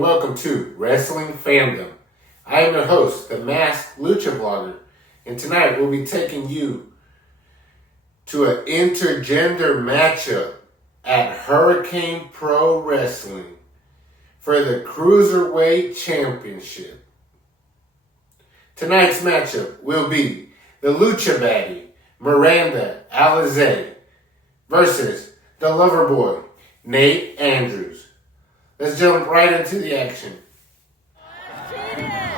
and welcome to Wrestling Fandom. I am your host, the masked Lucha vlogger, and tonight we'll be taking you to an intergender matchup at Hurricane Pro Wrestling for the Cruiserweight Championship. Tonight's matchup will be the Lucha baddie, Miranda Alize, versus the lover boy, Nate Andrews. Let's jump right into the action.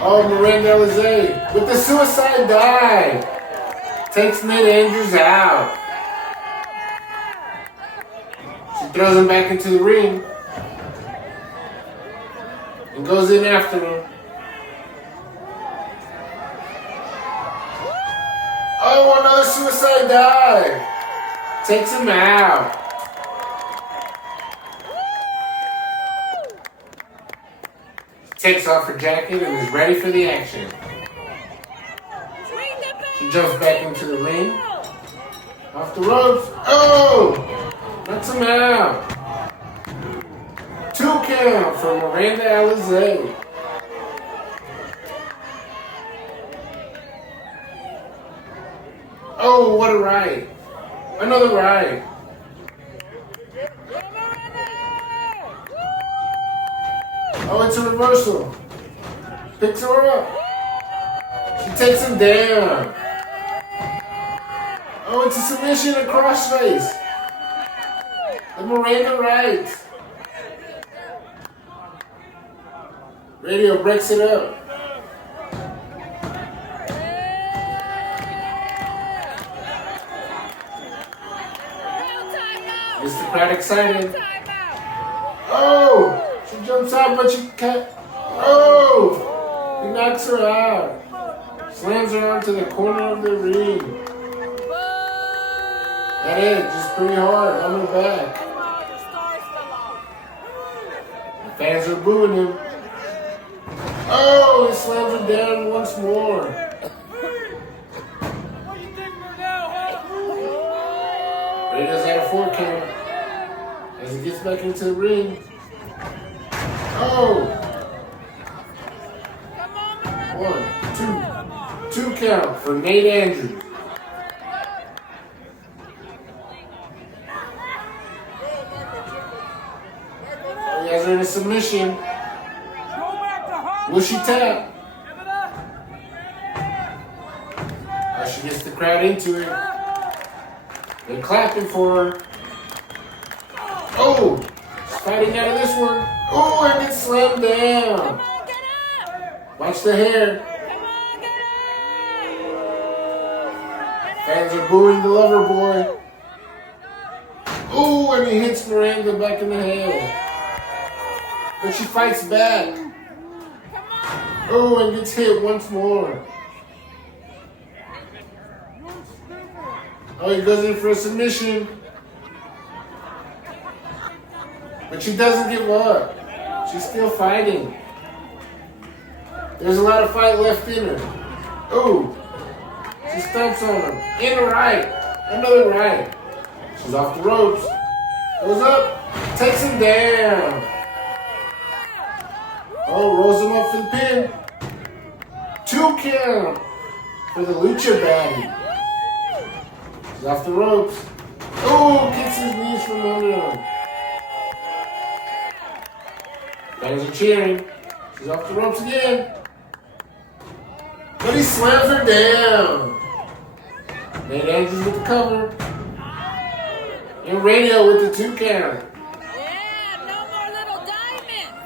Oh, Miranda Alize with the suicide dive takes Nate Andrews out. She throws him back into the ring and goes in after him. Oh, another suicide dive takes him out. Takes off her jacket and is ready for the action. She jumps back into the ring. Off the ropes. Oh! Knocks him out. 2 count for Miranda Alize. Oh, what a ride. Another ride. Oh, it's a reversal. Picks her up. She takes him down. Oh, it's a submission, a crossface. The Miranda right. Radio breaks it up. Gets the crowd excited. Oh! She jumps out, but she can't. Oh! He knocks her out. Slams her onto the corner of the ring. That is just pretty hard on her back. The fans are booing him. Oh! He slams her down once more. Radio's at a 4 count as he gets back into the ring. Oh! 1, 2. 2 count for Nate Andrews. He has her in a submission. Will she tap? Oh, she gets the crowd into it. They're clapping for her. Oh! She's fighting out of this one. Oh, and gets slammed down. Watch the hair. Fans are booing the lover boy. Oh, and he hits Miranda back in the head. But she fights back. Oh, and gets hit once more. Oh, he goes in for a submission. But she doesn't give up. She's still fighting. There's a lot of fight left in her. Oh, she stomps on him. In a right. Another right. She's off the ropes. Goes up. Takes him down. Oh, rolls him up for the pin. 2 count for the Lucha baddie. She's off the ropes. Oh, kicks his knees from under him. Fans are cheering. She's off the ropes again. But he slams her down. Nate Andrews with the cover. And Radio with the 2 count. Yeah, no more little diamonds.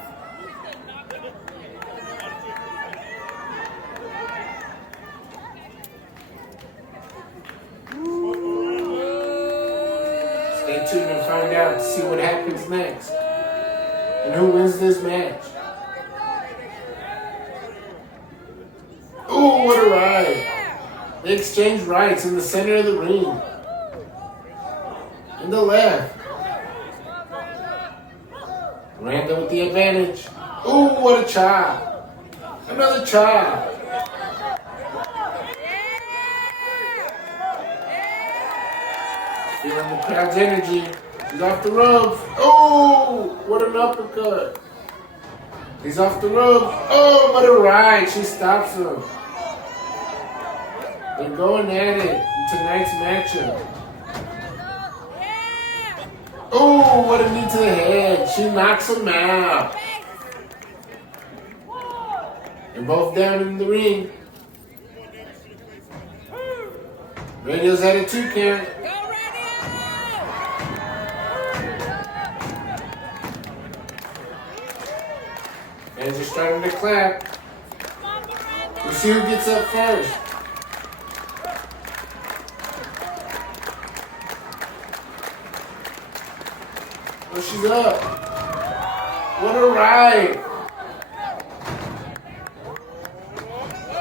Stay tuned and find out to see what happens next. And who wins this match. Ooh, what a ride. They exchange rights in the center of the ring. In the left. Miranda with the advantage. Ooh, what a chop. Another chop. Feeling the crowd's energy. She's off the ropes. Oh, what an uppercut. He's off the rope. Oh, what a ride. She stops him. They're going at it in tonight's matchup. Oh, what a knee to the head. She knocks him out. They're both down in the ring. Radio's at a 2 count. Fans are starting to clap. We'll see who gets up first. Oh, she's up. What a ride.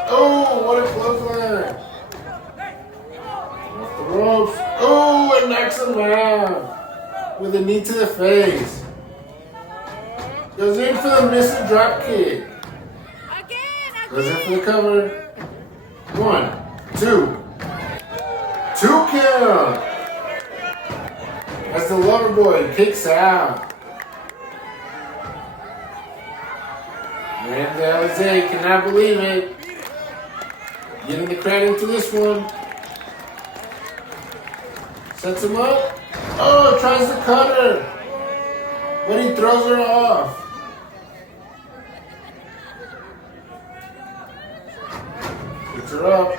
Oh, what a clothesline. Off the ropes. Oh, it knocks him out with a knee to the face. Goes in for the missing drop kick. Goes in for the cover. 1, 2. 2 count. As the lover boy kicks out. Miranda Alize cannot believe it. Getting the crowd into this one. Sets him up. Oh, tries to cut her. But he throws her off. Picks her up.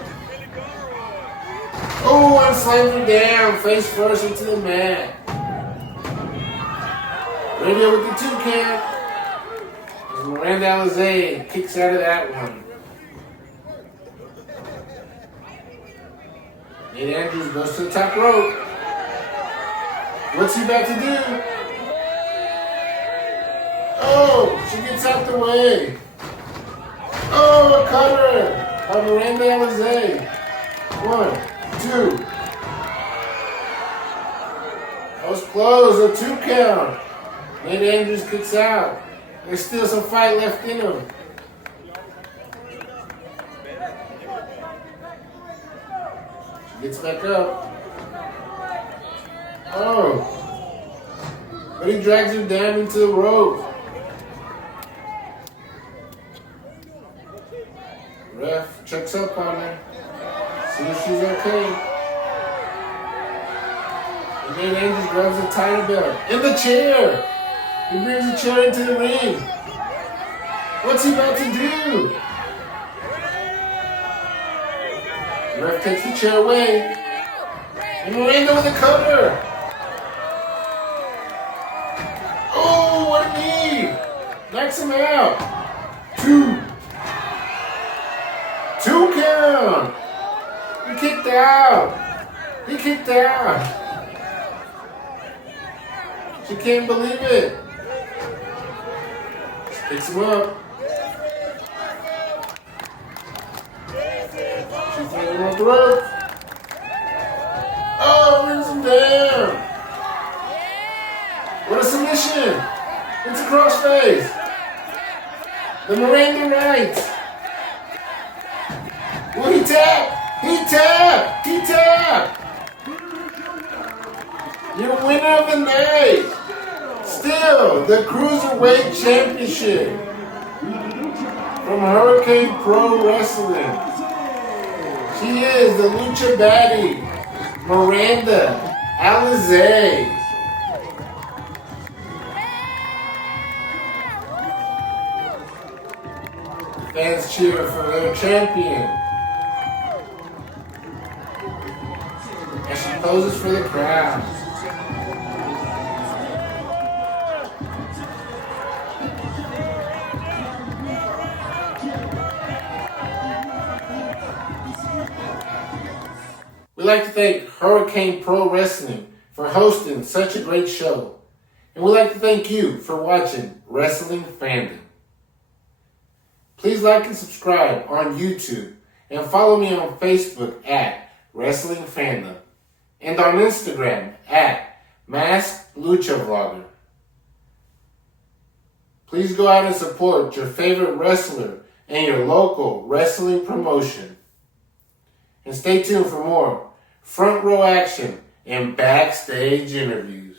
Oh, and slams her down. Face first into the mat. Radio with the 2 count. As Miranda Alize kicks out of that one. Nate Andrews goes to the top rope. What's he about to do? Oh, she gets out the way. Oh, a cutter by Miranda Alize. 1, 2. That was close, a 2 count. Nate Andrews kicks out. There's still some fight left in him. She gets back up. Oh. But he drags her down into the rope. Ref checks up on her. See if she's okay. And then Andrews grabs the title belt. In the chair! He brings the chair into the ring. What's he about to do? The ref takes the chair away. And Miranda with a cover. Oh, what a knee! Knocks him out. 2. 2 count. He kicked out. He kicked out. She can't believe it. She picks him up. She's throwing him off the rope. Oh, brings him down. What a submission. It's a crossface. The Miranda right. Will he tap? He tapped. He tapped. You're the winner of the night. Still, the Cruiserweight Championship from Hurricane Pro Wrestling. She is the Lucha baddie, Miranda Alize. Fans cheer for their champion as she poses for the crowd. We'd like to thank Hurricane Pro Wrestling for hosting such a great show. And we'd like to thank you for watching Wrestling Fandom. Please like and subscribe on YouTube and follow me on Facebook at Wrestling Fandom and on Instagram at Masked Lucha Vlogger. Please go out and support your favorite wrestler and your local wrestling promotion. And stay tuned for more front row action and backstage interviews.